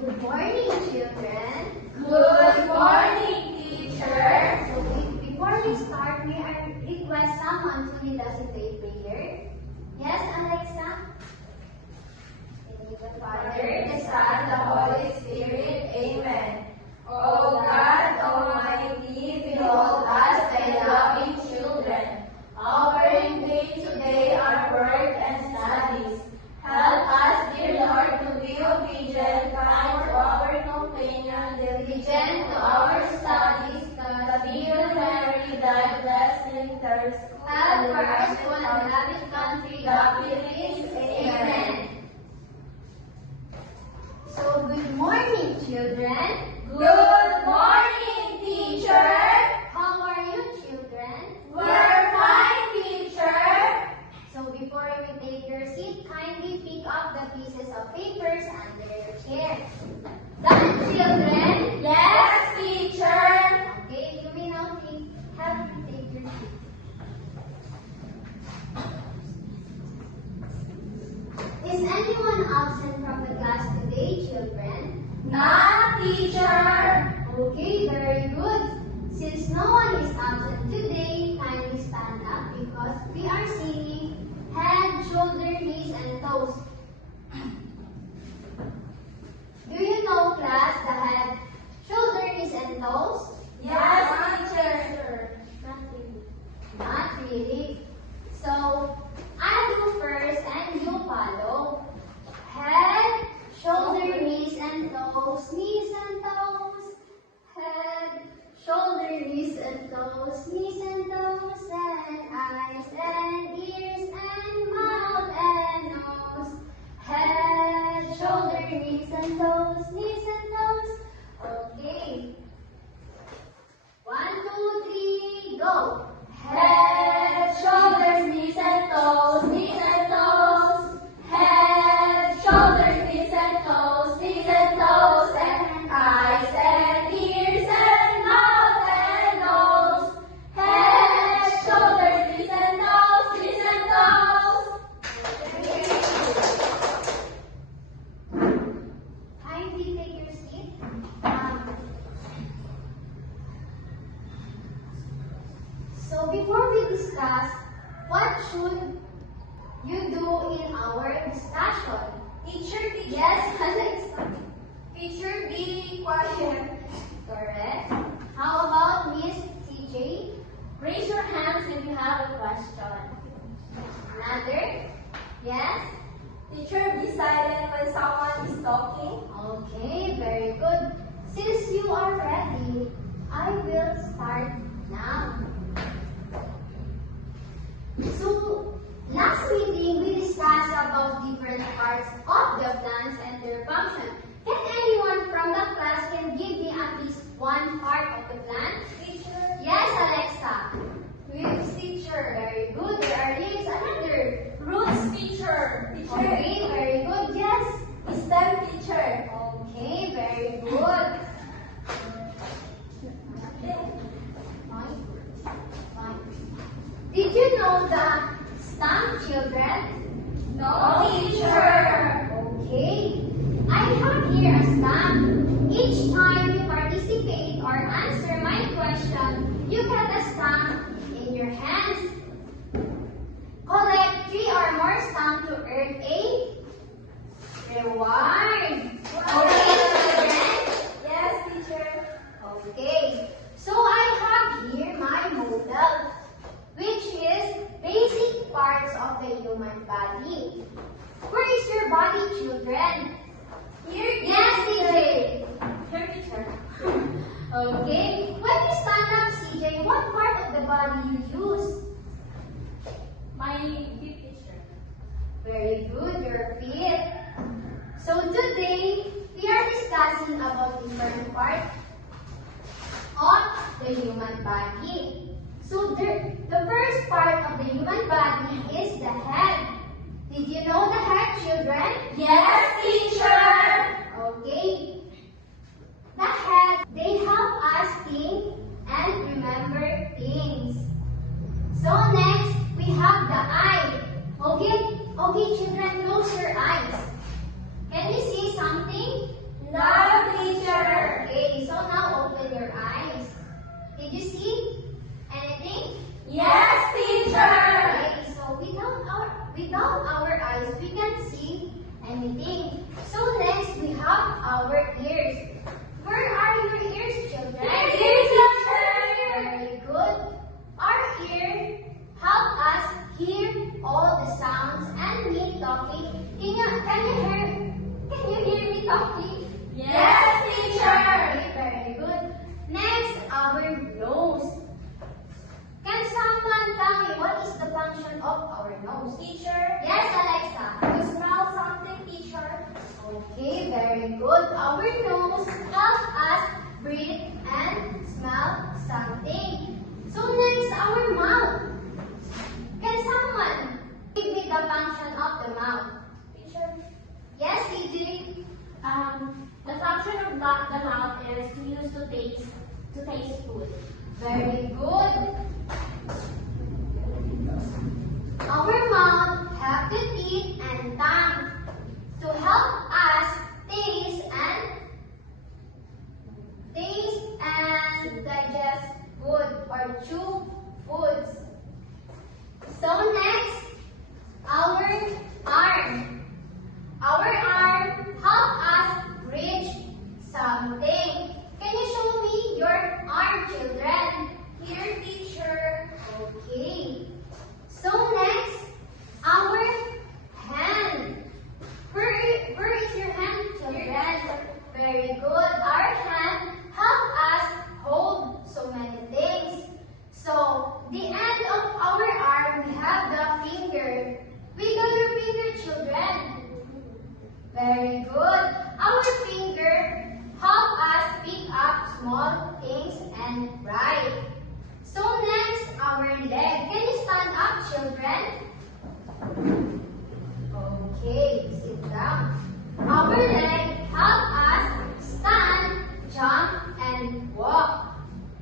Good morning, children. Good morning, teacher. So before we start, may I request someone to lead us in a prayer? Yes, Alexa? In the name of the Father, the Son, the Holy Spirit. Amen. O God Almighty, behold us, thy loving children, offering thee today our work and studies. Help us, dear Lord, to be obedient, kind to our companion, diligent to our studies, that we will merit thy blessing, thirst, Help for our school and beloved country, God be pleased. Amen. So good morning, children. Good morning, teacher. How are you, children? We're fine, teacher. So before you take your seat, kindly pick up the pieces of papers under your chair. Done, children? Yes, teacher. Okay, you may now have to take your seat. Is anyone absent from the class today, children? Not, teacher. Okay, very good. Since no one is absent today, kindly stand up because we are singing head, shoulder, knees, and toes. Do you know, class, the head, shoulder, knees, and toes? Yes, teacher. Not really. Not really. So, I'll go first and you follow. Head, shoulder, knees, and toes. Knees and toes. Head, shoulder, knees, and toes. Knees and toes. And eyes and ears and mouth and nose. Head, shoulder, knees, and toes. Knees and toes. Okay. 1, 2, 3, go. Head, shoulders, knees and toes, knees and toes. Head, shoulders, knees and toes, knees and toes. And eyes and ears and mouth and nose. Head, shoulders, knees and toes, knees and toes. Kindly take your seat. So before we discuss, what should you do in our discussion? Teacher, Yes, Alexa. Teacher, be quiet. Correct. How about Miss CJ? Raise your hands if you have a question. Another? Yes? Teacher, be silent when someone is talking. Okay, very good. Since you are ready, I will start now. So, last meeting we discussed about different parts of the plants and their function. Can anyone from the class can give me at least one part of the plant? Teacher? Yes, Alexa. Leaves, teacher. Very good. There are leaves. Another. Roots, teacher. Okay, very good. Yes. Stem, teacher. Okay, very good. Did you know the stump, children? No, teacher. Okay. I have here a stump. Each time you participate or answer my question, you get a stump in your hands. Collect 3 or more stamps to earn a reward. Okay, children? Yes, teacher. Okay. So I have here my model, which is basic parts of the human body. Where is your body, children? Here, Yes, CJ. Here, teacher. Okay. When you stand up, CJ, what part of the body you use? My feet, teacher. Very good, your feet. So today, we are discussing about different parts of the human body. So the first part of the human body is the head. Did you know the head, children? Yes, teacher. Okay. The head, they help us think and remember things. So next, we have the eye. Okay, children, close your eyes. Can you see something? Not Can you hear me talking? Yes, teacher. Okay, very good. Next, our nose. Can someone tell me what is the function of our nose? Teacher, Yes, Alexa. you smell something, teacher? Okay, very good. Our nose helps us breathe and smell something. So next, our mouth. Can someone give me the function of the mouth? Teacher, Yes, CJ. the function of the mouth is to use to taste food. Very good. Our mouth have the teeth and tongue to help us taste and digest food or chew foods. So next, our arm. Our arm help us reach something. Can you show me your arm, children? Here, teacher. Okay. So next, our hand. Where is your hand, children? Very good. Our hand help us hold so many things. So the end of our arm, we have the finger. Wiggle your finger, children. Very good. Our finger help us pick up small things and write. So next, our leg. Can you stand up, children? Okay, sit down. Our leg help us stand, jump, and walk.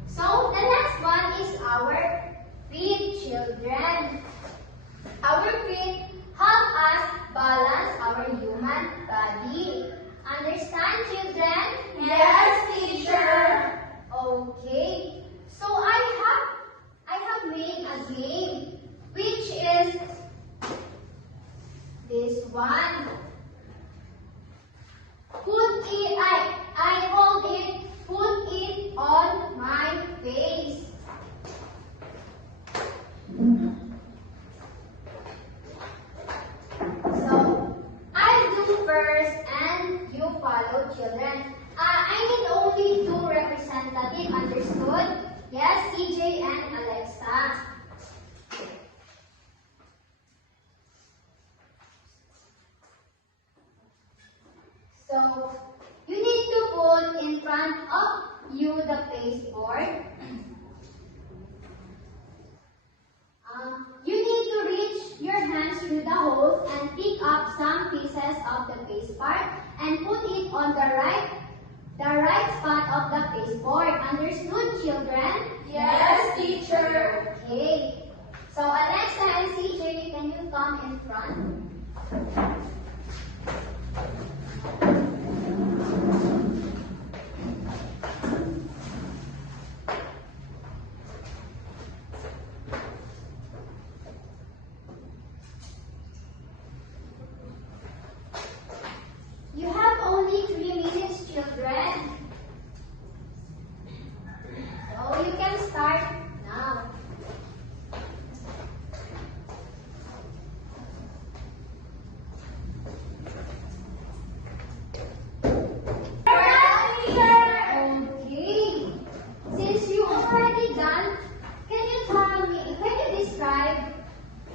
So the next one is our feet, children. Our feet help us balance our human body. Understand, children? Yes, teacher. Okay. So I have made a game, which is this one. I hold it, put it on my face. So, I'll do first and you follow, children. I need only two representatives, understood? Yes, CJ and Alexa. So, you need to put in front of you the pasteboard. You need to reach your hands through the holes and pick up some pieces of the paste part and put it on the right spot of the pasteboard. Understood, children? Yes, teacher. Okay. So Alexa and CJ, can you come in front? You have only 3 minutes, children. So you can start now. Okay. Since you already done, can you describe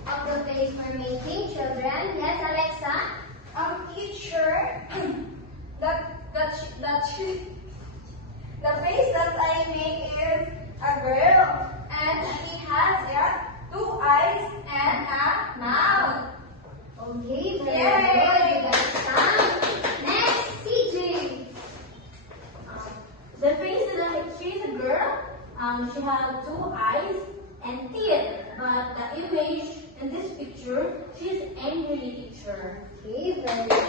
of the face we're making, children? Yes, Alexa? Teacher, the face that I make is a girl, and she has two eyes and a mouth. Okay, very Yay! good. You got some. Next, CJ. The face that she's a girl. She has two eyes and teeth, but the image in this picture, she's angry, teacher. Okay, very good.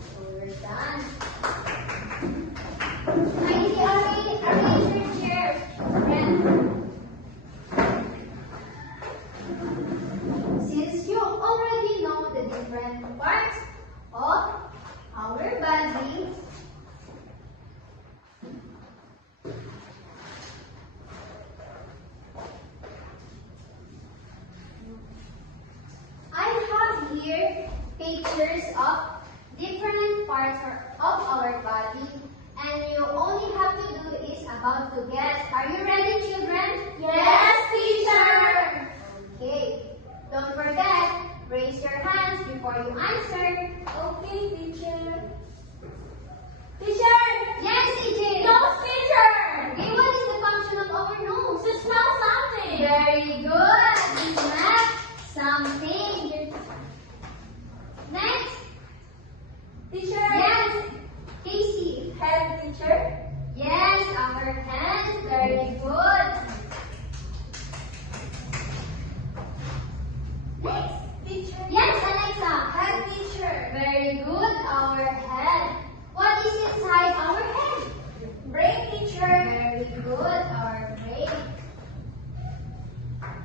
So we're done. Kindly arrange your chairs, children. Since you already know the different parts of our body, pictures of different parts of our body, and you only have to do is about to guess. Are you ready, children? Yes, teacher. Okay. Don't forget, raise your hands before you answer. Okay, teacher. Teacher! Yes, CJ. Nose, teacher! Okay, what is the function of our nose? To smell something. Very good. We smell something. Next. Teacher. Yes. Casey. Head, teacher. Yes, our hands. Very good. Next. Teacher. Yes, Alexa. Head, teacher. Very good. Our head. What is inside our head? Brain, teacher. Very good. Our brain.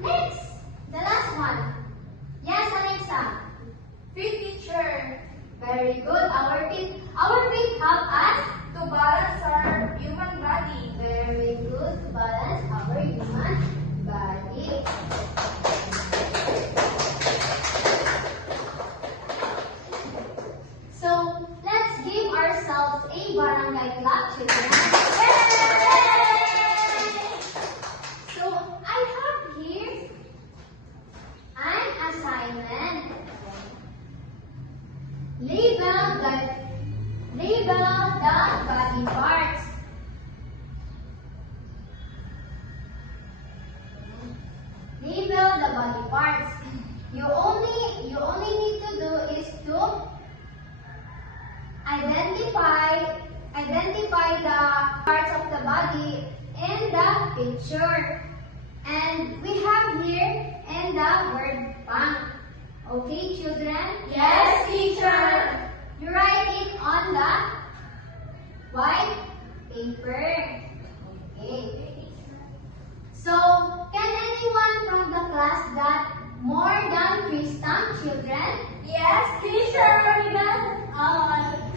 Next. The last one. Yes, Alexa. Feet, teacher. Very good. Our feet. Our feet help us. To balance our human body. Very good. To balance our human body. So, let's give ourselves a barangay clap, children. So, I have here an assignment. Label the body parts. Label the body parts. You only need to do is to identify the parts of the body in the picture. And we have here in the word bank. Okay, children? Yes, teacher. You write it on the white paper. Okay. So, can anyone from the class got more than 3 stamps, children? Yes, teacher.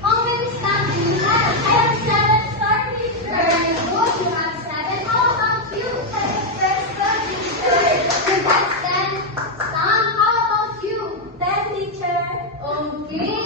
How many stamps do you have? I have 7 star, teacher. Very good. You have 7. How about you? Yes, teacher. You got 10 stamps. How about you? 10, teacher. Okay.